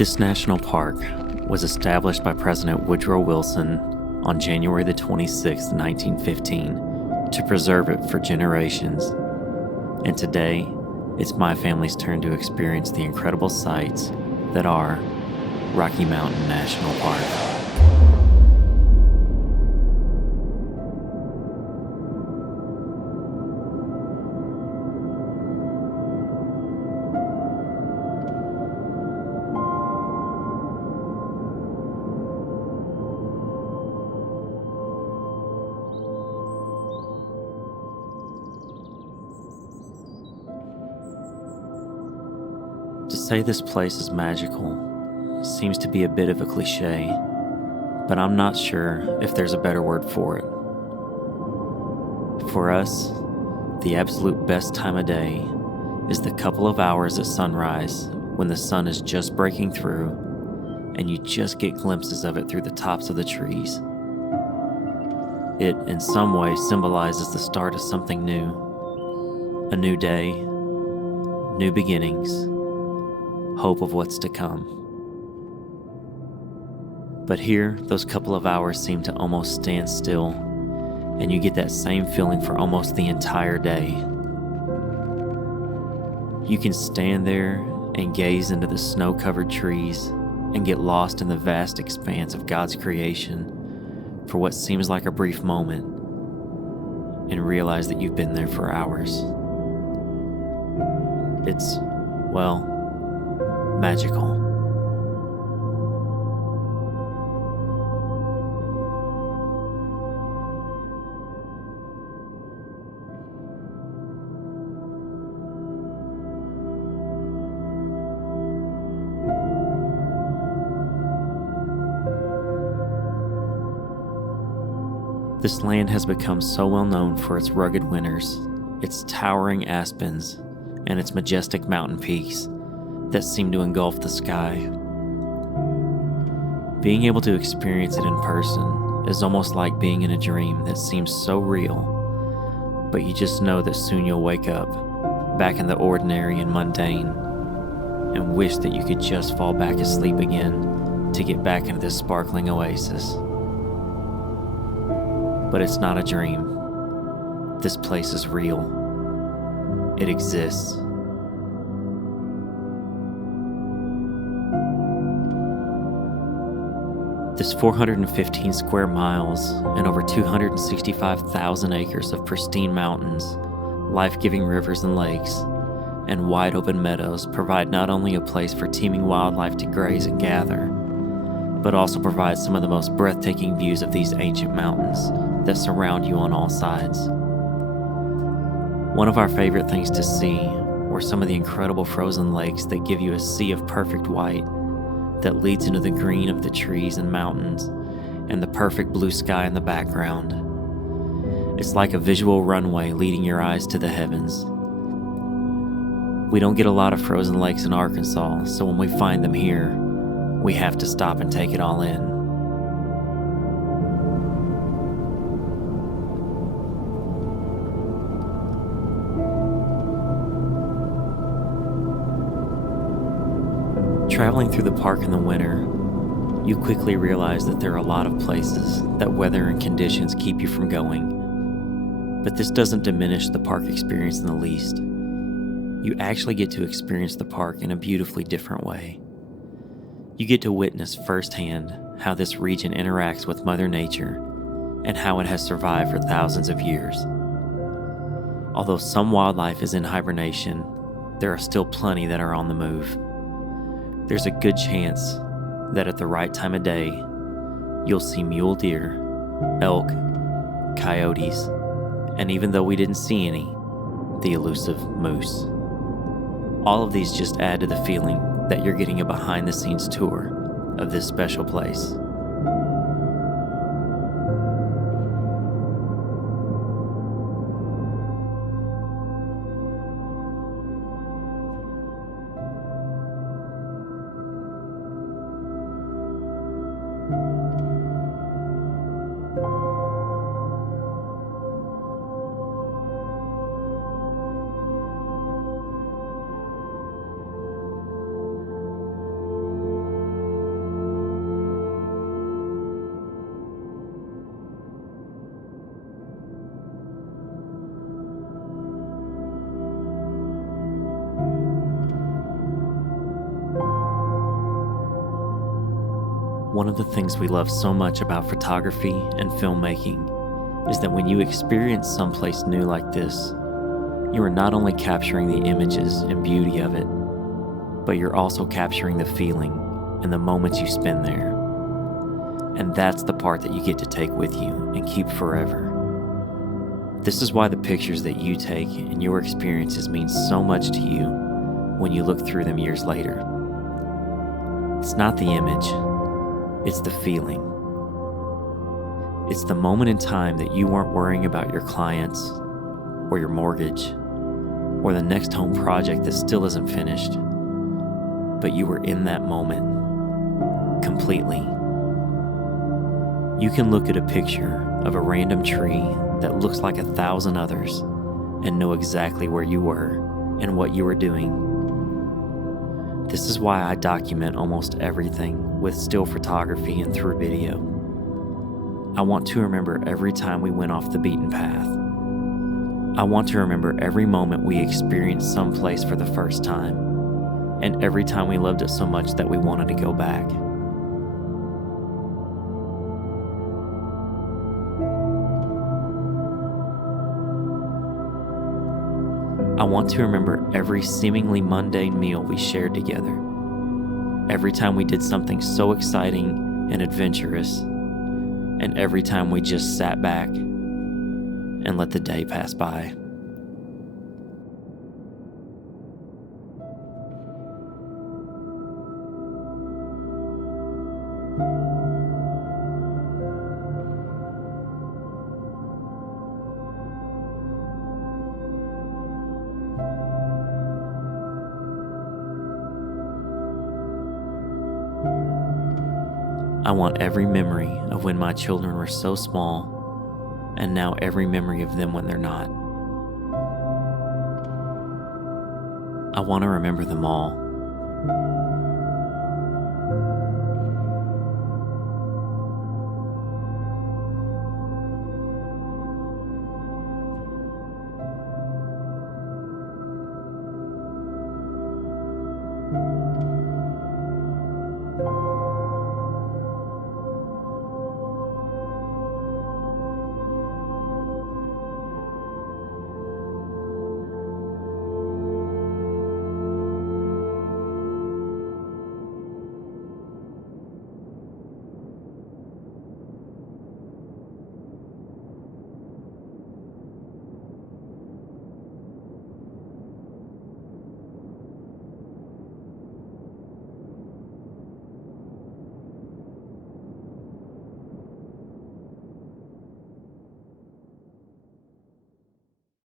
This national park was established by President Woodrow Wilson on January the 26th, 1915, to preserve it for generations. And today, it's my family's turn to experience the incredible sights that are Rocky Mountain National Park. To say this place is magical seems to be a bit of a cliche, but I'm not sure if there's a better word for it. For us, the absolute best time of day is the couple of hours at sunrise when the sun is just breaking through and you just get glimpses of it through the tops of the trees. It, in some way, symbolizes the start of something new. A new day, new beginnings, hope of what's to come. But here, those couple of hours seem to almost stand still, and you get that same feeling for almost the entire day. You can stand there and gaze into the snow-covered trees and get lost in the vast expanse of God's creation for what seems like a brief moment, and realize that you've been there for hours. It's, well, magical. This land has become so well known for its rugged winters, its towering aspens, and its majestic mountain peaks that seem to engulf the sky. Being able to experience it in person is almost like being in a dream that seems so real, but you just know that soon you'll wake up, back in the ordinary and mundane, and wish that you could just fall back asleep again to get back into this sparkling oasis. But it's not a dream. This place is real. It exists. This 415 square miles and over 265,000 acres of pristine mountains, life-giving rivers and lakes, and wide open meadows provide not only a place for teeming wildlife to graze and gather, but also provide some of the most breathtaking views of these ancient mountains that surround you on all sides. One of our favorite things to see were some of the incredible frozen lakes that give you a sea of perfect white that leads into the green of the trees and mountains and the perfect blue sky in the background. It's like a visual runway leading your eyes to the heavens. We don't get a lot of frozen lakes in Arkansas, so when we find them here, we have to stop and take it all in. Traveling through the park in the winter, you quickly realize that there are a lot of places that weather and conditions keep you from going. But this doesn't diminish the park experience in the least. You actually get to experience the park in a beautifully different way. You get to witness firsthand how this region interacts with Mother Nature and how it has survived for thousands of years. Although some wildlife is in hibernation, there are still plenty that are on the move. There's a good chance that at the right time of day, you'll see mule deer, elk, coyotes, and even though we didn't see any, the elusive moose. All of these just add to the feeling that you're getting a behind-the-scenes tour of this special place. One of the things we love so much about photography and filmmaking is that when you experience someplace new like this, you are not only capturing the images and beauty of it, but you're also capturing the feeling and the moments you spend there. And that's the part that you get to take with you and keep forever. This is why the pictures that you take and your experiences mean so much to you when you look through them years later. It's not the image, it's the feeling. It's the moment in time that you weren't worrying about your clients or your mortgage or the next home project that still isn't finished, but you were in that moment completely. You can look at a picture of a random tree that looks like 1,000 others and know exactly where you were and what you were doing. This is why I document almost everything with still photography and through video. I want to remember every time we went off the beaten path. I want to remember every moment we experienced someplace for the first time, and every time we loved it so much that we wanted to go back. I want to remember every seemingly mundane meal we shared together, every time we did something so exciting and adventurous, and every time we just sat back and let the day pass by. I want every memory of when my children were so small, and now every memory of them when they're not. I want to remember them all.